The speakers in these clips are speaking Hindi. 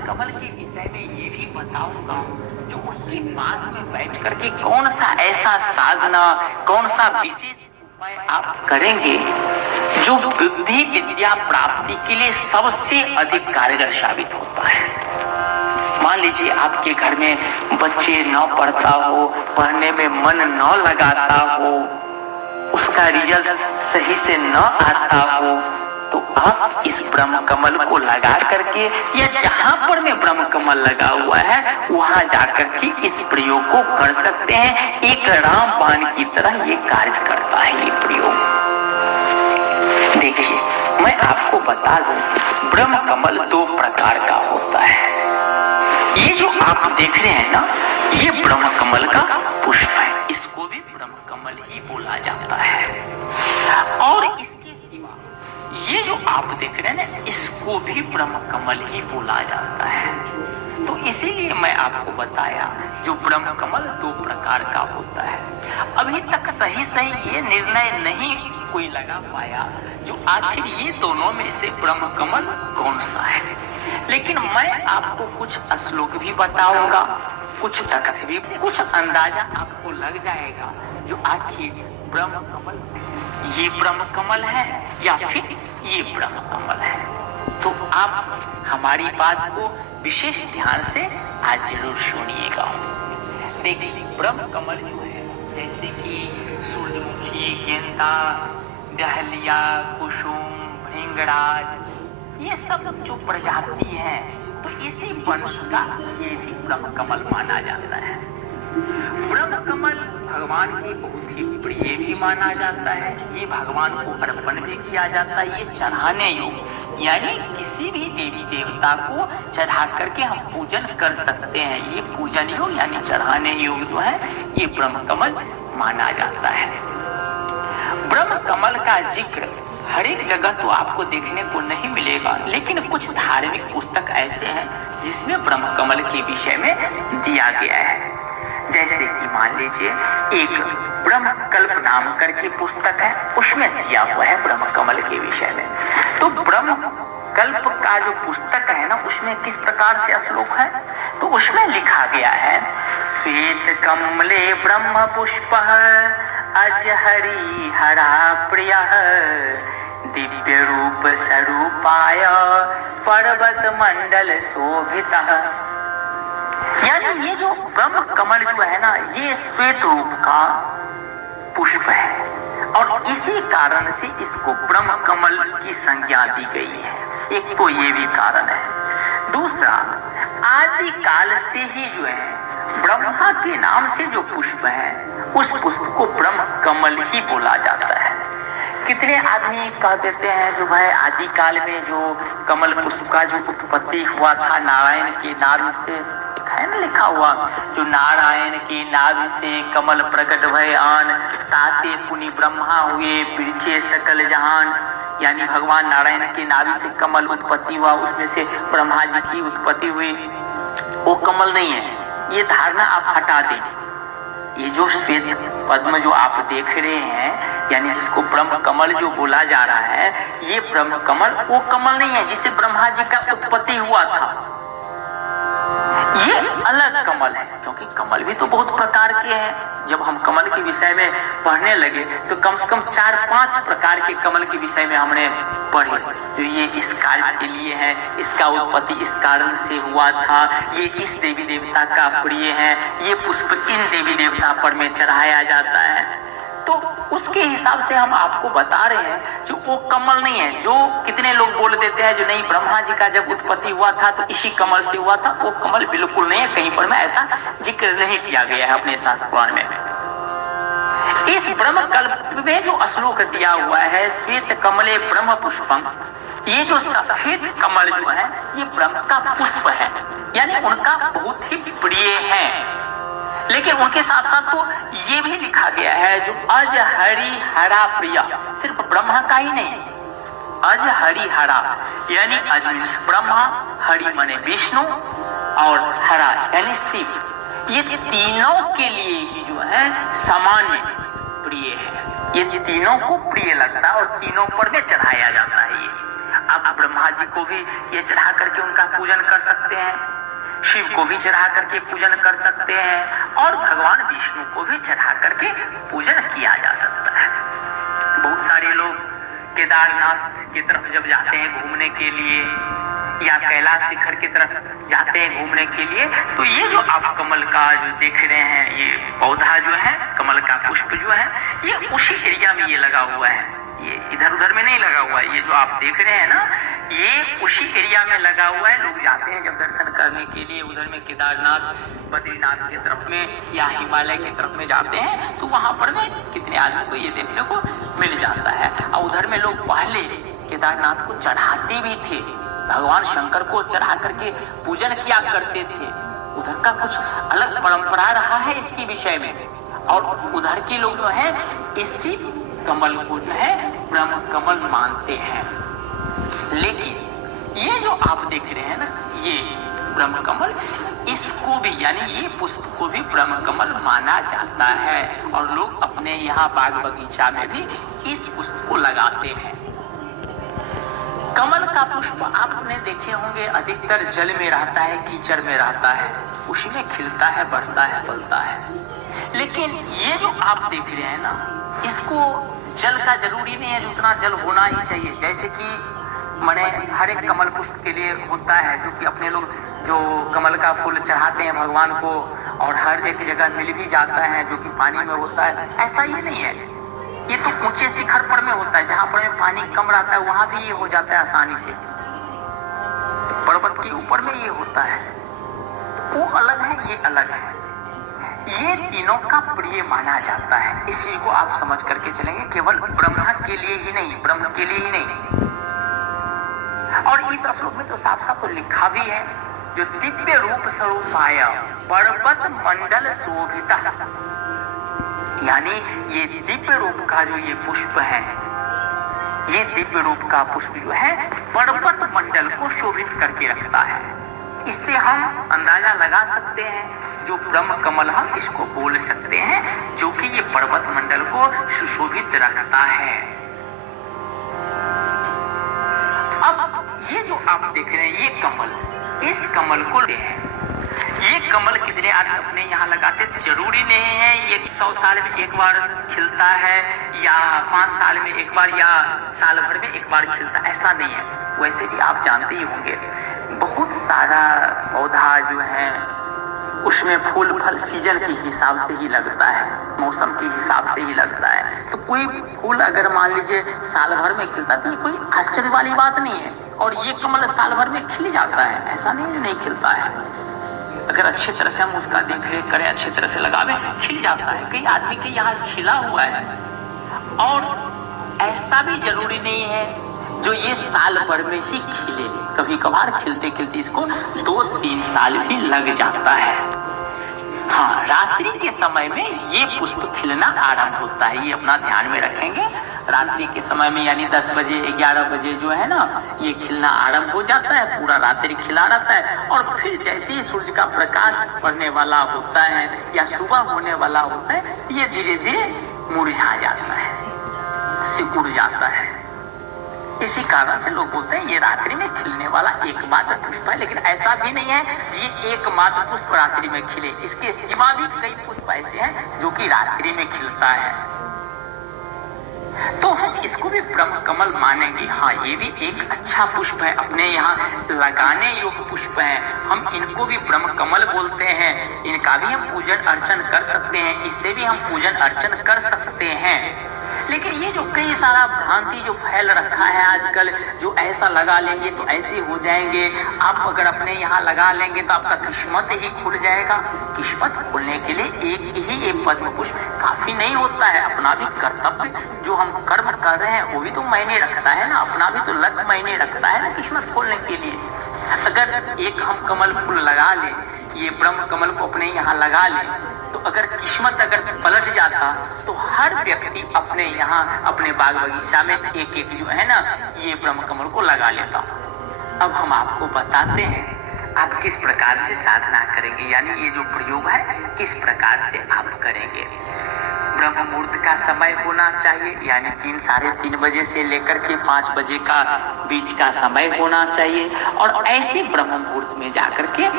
कमल के विषय में ये भी बताऊंगा जो उसके पास में बैठ करके कौन सा ऐसा साधना, कौन सा विशेष उपाय आप करेंगे जो बुद्धि विद्या प्राप्ति के लिए सबसे अधिक कारगर साबित होता है। मान लीजिए आपके घर में बच्चे न पढ़ता हो, पढ़ने में मन न लगाता हो, उसका रिजल्ट सही से न आता हो, तो आप इस ब्रह्म कमल को लगा करके या जहां पर में ब्रह्म कमल लगा हुआ है वहां जाकर के इस प्रयोग को कर सकते हैं। एक रामबाण की तरह ये कार्य करता है ये प्रयोग। देखिए मैं आपको बता दूं, ब्रह्म कमल दो प्रकार का होता है। ये जो आप देख रहे हैं ना, ये ब्रह्म कमल का पुष्प है, इसको भी ब्रह्म कमल ही बोला जाता है। और इसके सिवा ये जो आप देख रहे हैं ना, इसको भी ब्रह्म कमल ही बोला जाता है। तो इसीलिए मैं आपको बताया जो ब्रह्म कमल दो प्रकार का होता है। अभी तक सही ये निर्णय नहीं कोई लगा पाया जो आखिर ये दोनों में से ब्रह्म कमल कौन सा है। लेकिन मैं आपको कुछ श्लोक भी बताऊंगा, कुछ तथ्य भी, कुछ अंदाजा आपको लग जाएगा जो आखिर ब्रह्म कमल ये ब्रह्म कमल है या फिर ये ब्रह्म कमल है। तो आप हमारी बात को विशेष ध्यान से आज जरूर सुनिएगा। देखिए ब्रह्म कमल जो है, जैसे कि सूरजमुखी, गेंदा, डहलिया, कुसुम, भृंगराज, ये सब जो प्रजाति है तो इसी वंश का ये भी ब्रह्म कमल माना जाता है। ब्रह्म कमल भगवान की बहुत ही प्रिय भी माना जाता है। ये भगवान को अर्पण भी किया जाता है। ये चढ़ाने योग्य, यानी किसी भी देवी देवता को चढ़ा करके हम पूजन कर सकते हैं। ये पूजन योग यानी चढ़ाने योग्य जो है ये ब्रह्म कमल माना जाता है। ब्रह्म कमल का जिक्र हर एक जगह तो आपको देखने को नहीं मिलेगा, लेकिन कुछ धार्मिक पुस्तक ऐसे हैं जिसमें ब्रह्म कमल के विषय में दिया गया है। जैसे कि मान लीजिए एक ब्रह्म कल्प नाम करके पुस्तक है, उसमें दिया हुआ है ब्रह्म कमल के विषय में। तो ब्रह्म कल्प का जो पुस्तक है ना, उसमें किस प्रकार से श्लोक है, तो उसमें लिखा गया है, श्वेत कमले ब्रह्म पुष्प अज हरि हरा प्रिय दिव्य रूप स्वरूपाय पर्वत मंडल शोभिता। यानी ये जो ब्रह्म कमल जो है ना, ये श्वेत रूप का पुष्प है और इसी कारण से इसको ब्रह्म कमल की संज्ञा दी गई है। एक तो ये भी कारण है। दूसरा, आदि काल से ही जो है ब्रह्मा के नाम से जो पुष्प है उस पुष्प को ब्रह्म कमल ही बोला जाता है। कितने आदमी कह देते हैं जो भाई आदि काल में जो कमल पुष्प का जो उत्पत्ति हुआ था नारायण के नाभि से, है ना लिखा हुआ, जो नारायण के नाभि से कमल प्रकट भय आन, ताते पुनि ब्रह्मा हुए पीछे सकल जहान। यानी भगवान नारायण के नाभि से कमल उत्पत्ति हुआ, उसमें से ब्रह्मा जी की उत्पत्ति हुई। वो कमल नहीं है, ये धारणा आप हटा दें। ये जो श्वेत पद्म जो आप देख रहे हैं, यानी जिसको ब्रह्म कमल जो बोला जा रहा है, ये ब्रह्म कमल वो कमल नहीं है जिससे ब्रह्मा जी का उत्पत्ति हुआ था। ये अलग कमल है, क्योंकि कमल भी तो बहुत प्रकार के हैं। जब हम कमल के विषय में पढ़ने लगे तो कम से कम 4-5 प्रकार के कमल के विषय में हमने पढ़े। तो ये इस कार्य के लिए है, इसका उत्पत्ति इस कारण से हुआ था, ये इस देवी देवता का प्रिय है, ये पुष्प इन देवी देवता पर में चढ़ाया जाता है। तो उसके हिसाब से हम आपको बता रहे हैं, जो वो कमल नहीं है जो कितने लोग बोल देते हैं जो नहीं ब्रह्मा जी का जब उत्पत्ति हुआ था तो इसी कमल से हुआ था। वो कमल बिल्कुल नहीं है, कहीं पर में ऐसा जिक्र नहीं किया गया है अपने शास्त्र पुराण में। इस ब्रह्म कल्प में जो श्लोक दिया हुआ है, श्वेत कमले ब्रह्म पुष्पम, ये जो सफेद कमल जो है ये ब्रह्म का पुष्प है, यानी उनका बहुत ही प्रिय है। लेकिन उनके साथ साथ तो ये भी लिखा गया है जो अज हरि हरा प्रिया, सिर्फ ब्रह्मा का ही नहीं, अज हरि हरा, यानी अज मीन्स ब्रह्मा, हरि माने विष्णु और हरा यानी शिव। ये तीनों के लिए ही जो है सामान्य प्रिय है, ये तीनों को प्रिय लगता है और तीनों पर में चढ़ाया जाता है। ये आप ब्रह्मा जी को भी ये चढ़ा करके उनका पूजन कर सकते हैं, शिव को भी चढ़ा करके पूजन कर सकते हैं और भगवान विष्णु को भी चढ़ा करके पूजन किया जा सकता है। बहुत सारे लोग केदारनाथ की तरफ जब जाते हैं घूमने के लिए या कैलाश शिखर की तरफ जाते हैं घूमने के लिए, तो ये जो आप कमल का जो देख रहे हैं, ये पौधा जो है कमल का पुष्प जो है, ये उसी एरिया में ये लगा हुआ है, ये इधर उधर में नहीं लगा हुआ है। ये जो आप देख रहे हैं ना, ये उसी एरिया में लगा हुआ है। लोग जाते हैं जब दर्शन करने के लिए उधर में केदारनाथ बद्रीनाथ की तरफ में या हिमालय की तरफ में जाते हैं, तो वहां पर में कितने आदमी को ये देखने को मिल जाता है। और उधर में लोग पहले केदारनाथ को चढ़ाते भी थे, भगवान शंकर को चढ़ा करके पूजन किया करते थे। उधर का कुछ अलग परंपरा रहा है इसके विषय में, और उधर के लोग जो है इसी कमल को जो है ब्रह्म कमल मानते हैं। लेकिन ये जो आप देख रहे हैं ना, ये ब्रह्म कमल, इसको भी यानी ये पुष्प को भी ब्रह्म कमल माना जाता है और लोग अपने यहाँ बाग बगीचा में भी इस पुष्प को लगाते हैं। कमल का पुष्प आपने देखे होंगे अधिकतर जल में रहता है, कीचड़ में रहता है, उसी में खिलता है, बढ़ता है, फलता है। लेकिन ये जो आप देख रहे हैं ना, इसको जल का जरूरी नहीं है, उतना जल होना ही चाहिए। जैसे कि मने हर एक कमल पुष्प के लिए होता है, जो कि अपने लोग जो कमल का फूल चढ़ाते हैं भगवान को और हर एक जगह मिल भी जाता है, जो कि पानी में होता है, ऐसा ये नहीं है। ये तो ऊंचे शिखर पर में होता है, जहां पर में पानी कम रहता है वहां भी ये हो जाता है आसानी से। पर्वत के ऊपर में ये होता है, वो अलग है, ये अलग है। ये तीनों का प्रिय माना जाता है। इस चीज को आप समझ करके चलेंगे, केवल ब्रह्मा के लिए ही नहीं, ब्रह्म के लिए ही नहीं। और इस श्लोक में तो साफ साफ तो लिखा भी है, जो दिव्य रूप स्वरूप आया पर्वत मंडल शोभिता, यानी ये दिव्य रूप का जो ये पुष्प है, ये दिव्य रूप का पुष्प जो है पर्वत मंडल को शोभित करके रखता है। इससे हम अंदाजा लगा सकते हैं, जो ब्रह्म कमल हम इसको बोल सकते हैं, जो कि ये पर्वत मंडल को सुशोभित रखता है। अब ये जो आप देख रहे हैं ये कमल, इस कमल को ले हैं, ये कमल कितने आदमी अपने यहाँ लगाते थे, जरूरी नहीं है ये 100 साल में एक बार खिलता है या 5 साल में एक बार या साल भर में एक बार खिलता, ऐसा नहीं है। वैसे भी आप जानते ही होंगे बहुत सारा पौधा जो है उसमें फूल फल सीजन के हिसाब से ही लगता है, मौसम के हिसाब से ही लगता है। तो कोई फूल अगर मान लीजिए साल भर में खिलता तो कोई आश्चर्य वाली बात नहीं है, और ये कमल साल भर में खिल जाता है, ऐसा नहीं खिलता है। अगर अच्छे तरह से हम उसका देख रेख करें, अच्छे तरह से लगावे, खिल जाता है। कई आदमी के यहाँ खिला हुआ है और ऐसा भी जरूरी नहीं है जो ये साल भर में ही खिले, कभी कभार खिलते खिलते इसको 2-3 साल भी लग जाता है। हाँ, रात्रि के समय में ये पुष्प खिलना आरंभ होता है, ये अपना ध्यान में रखेंगे। रात्रि के समय में यानी 10 बजे 11 बजे जो है ना, ये खिलना आरंभ हो जाता है, पूरा रात्रि खिला रहता है। और फिर जैसे ही सूर्य का प्रकाश पड़ने वाला होता है या सुबह होने वाला होता है, ये धीरे धीरे मुरझा जाता है, सिकुड़ जाता है। इसी कारण से लोग बोलते हैं ये रात्रि में खिलने वाला एकमात्र पुष्प है। लेकिन ऐसा भी नहीं है ये एकमात्र पुष्प रात्रि में खिले, इसके सिवा भी कई पुष्प ऐसे हैं जो कि रात्रि में खिलता है, तो हम इसको भी ब्रह्म कमल मानेंगे। हाँ, ये भी एक अच्छा पुष्प है, अपने यहाँ लगाने योग्य पुष्प है, हम इनको भी ब्रह्म कमल बोलते हैं। इनका भी हम पूजन अर्चन कर सकते हैं, इससे भी हम पूजन अर्चन कर सकते हैं। लेकिन ये जो कई सारा भ्रांति जो फैल रखा है आजकल, जो ऐसा लगा लेंगे तो ऐसे हो जाएंगे, आप अगर अपने यहाँ लगा लेंगे तो आपका किस्मत ही खुल जाएगा। किस्मत खुलने के लिए एक ही ये पद्म पुष्प काफी नहीं होता है। अपना भी कर्तव्य जो हम कर्म कर रहे हैं वो भी तो मायने रखता है ना, अपना भी तो लक्ष्य मायने रखता है ना किस्मत खोलने के लिए। अगर एक हम कमल फूल लगा लें, ये ब्रह्म कमल को अपने यहाँ लगा लें, तो अगर किस्मत अगर पलट जाता तो हर व्यक्ति अपने यहाँ अपने बाग बगीचा में एक एक जो है ना ये ब्रह्म कमल को लगा लेता। अब हम आपको बताते हैं आप किस प्रकार से साधना करेंगे, यानी ये जो प्रयोग है किस प्रकार से आप करेंगे। ब्रह्म मुहूर्त का समय होना चाहिए, यानी 3 साढ़े 3 बजे से लेकर के 5 बजे का बीच का समय होना चाहिए। और ऐसे ब्रह्म मुहूर्त में जाकर के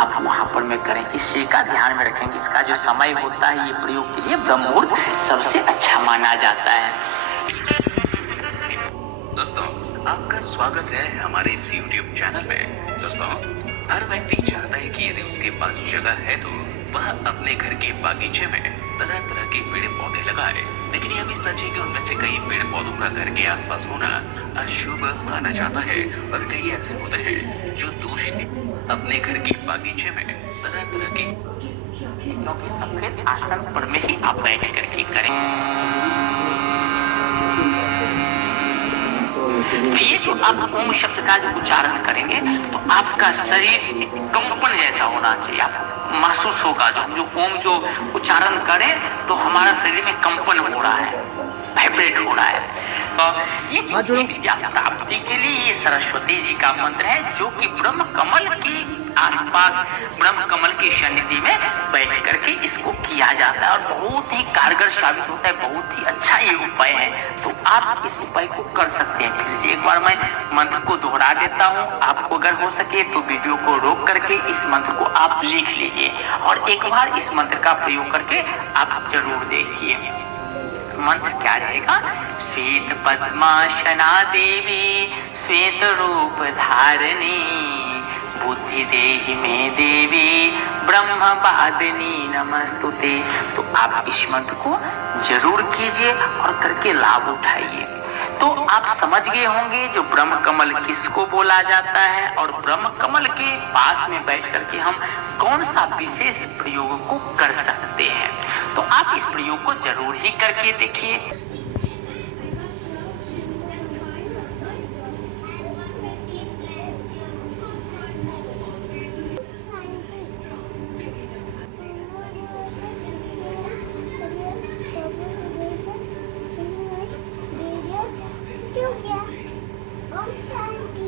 आप वहां पर में करें, इस चीज का ध्यान में रखेंगे। इसका जो समय होता है ये प्रयोग के लिए ब्रह्म मुहूर्त सबसे अच्छा माना जाता है। दोस्तों, आपका स्वागत है हमारे इस YouTube चैनल में। दोस्तों, हर व्यक्ति चाहता है कि यदि उसके पास जगह है तो वह अपने घर के बागीचे में तरह तरह के पेड़ पौधे लगाए। लेकिन यह भी सच है कि उनमें से कई पेड़ पौधों का घर के आसपास होना अशुभ माना जाता है, और कई ऐसे होते हैं जो दोष अपने घर के बागीचे में तरह तरह के सफेद आसन पर में ही आप बैठ करके करें। तो ये जो आप ओम शब्द का जो उच्चारण करेंगे तो आपका शरीर कंपन जैसा होना चाहिए, आप महसूस होगा जो ओम जो उच्चारण करें तो हमारा शरीर में कंपन हो रहा है, वाइब्रेट हो रहा है। ये विद्या प्राप्ति के लिए ये सरस्वती जी का मंत्र है, जो कि ब्रह्म कमल के आसपास ब्रह्म कमल की सन्निधि में बैठ करके इसको किया जाता है और बहुत ही कारगर साबित होता है। बहुत ही अच्छा ये उपाय है, तो आप इस उपाय को कर सकते हैं। फिर से एक बार मैं मंत्र को दोहरा देता हूँ, आपको अगर हो सके तो वीडियो को रोक करके इस मंत्र को आप लिख लीजिए और एक बार इस मंत्र का प्रयोग करके आप जरूर देखिए। मंत्र क्या रहेगा? श्वेत पद्मासना देवी श्वेत रूप धारणी बुद्धि देहि में देवी ब्रह्म वादिनी नमस्तुते। तो आप इस मंत्र को जरूर कीजिए और करके लाभ उठाइए। तो आप समझ गए होंगे जो ब्रह्म कमल किसको बोला जाता है और ब्रह्म कमल के पास में बैठ करके हम कौन सा विशेष प्रयोग को कर सकते हैं। तो आप इस प्रयोग को जरूर ही करके देखिए। ओम शांति।